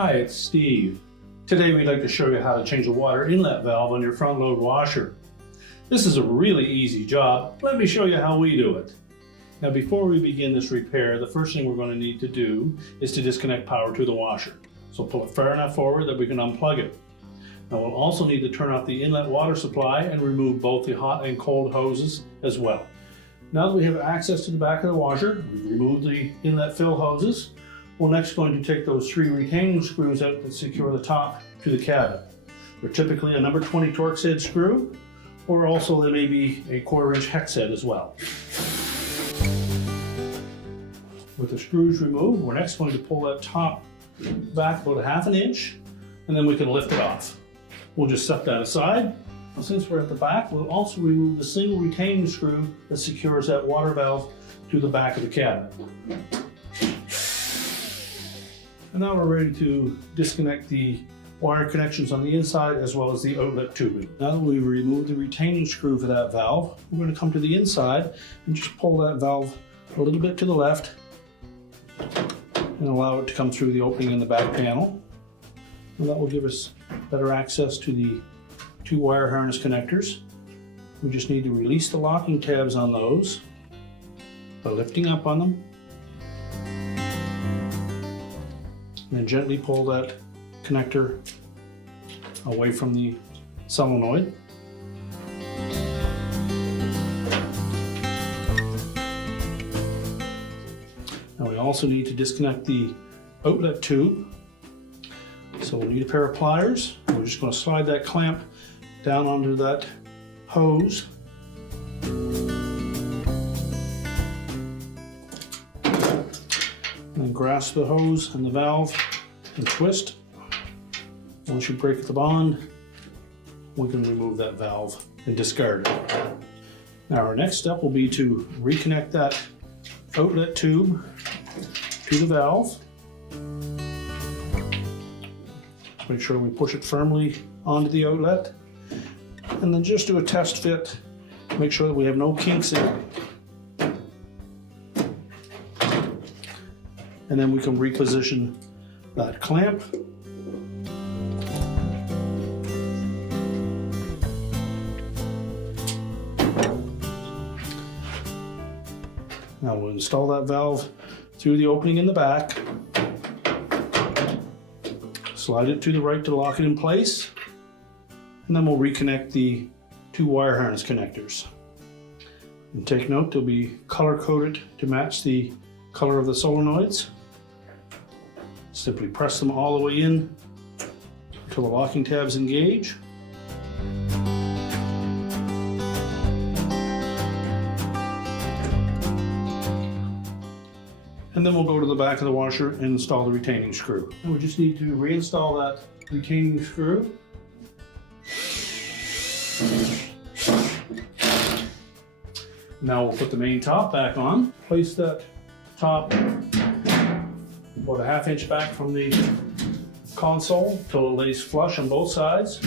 Hi, it's Steve. Today we'd like to show you how to change a water inlet valve on your front load washer. This is a really easy job. Let me show you how we do it. Now before we begin this repair, the first thing we're going to need to do is to disconnect power to the washer. So pull it far enough forward that we can unplug it. Now we'll also need to turn off the inlet water supply and remove both the hot and cold hoses as well. Now that we have access to the back of the washer, we've removed the inlet fill hoses. We're next going to take those 3 retaining screws out that secure the top to the cabin. They're typically a number 20 Torx head screw, or also there may be a 1/4 inch hex head as well. With the screws removed, we're next going to pull that top back about 1/2 inch, and then we can lift it off. We'll just set that aside. Now, since we're at the back, we'll also remove the single retaining screw that secures that water valve to the back of the cabinet. And now we're ready to disconnect the wire connections on the inside as well as the outlet tubing. Now that we've removed the retaining screw for that valve, we're going to come to the inside and just pull that valve a little bit to the left and allow it to come through the opening in the back panel. And that will give us better access to the 2 wire harness connectors. We just need to release the locking tabs on those by lifting up on them. And then gently pull that connector away from the solenoid. Now we also need to disconnect the outlet tube. So we'll need a pair of pliers. We're just going to slide that clamp down onto that hose. And then grasp the hose and the valve and twist. Once you break the bond, we can remove that valve and discard it. Now our next step will be to reconnect that outlet tube to the valve. Make sure we push it firmly onto the outlet, and then just do a test fit. Make sure that we have no kinks in it. And then we can reposition that clamp. Now we'll install that valve through the opening in the back. Slide it to the right to lock it in place. And then we'll reconnect the 2 wire harness connectors. And take note, they'll be color coded to match the color of the solenoids. Simply press them all the way in until the locking tabs engage. And then we'll go to the back of the washer and install the retaining screw. And we just need to reinstall that retaining screw. Now we'll put the main top back on. Place that top about 1/2 inch back from the console till it lays flush on both sides.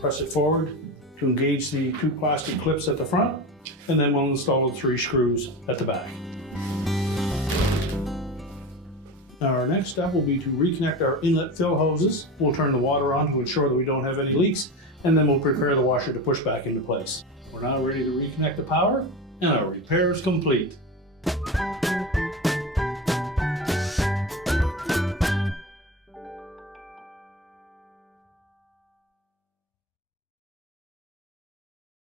Press it forward to engage the 2 plastic clips at the front, and then we'll install the 3 screws at the back. Now our next step will be to reconnect our inlet fill hoses. We'll turn the water on to ensure that we don't have any leaks, and then we'll prepare the washer to push back into place. We're now ready to reconnect the power, and our repair is complete.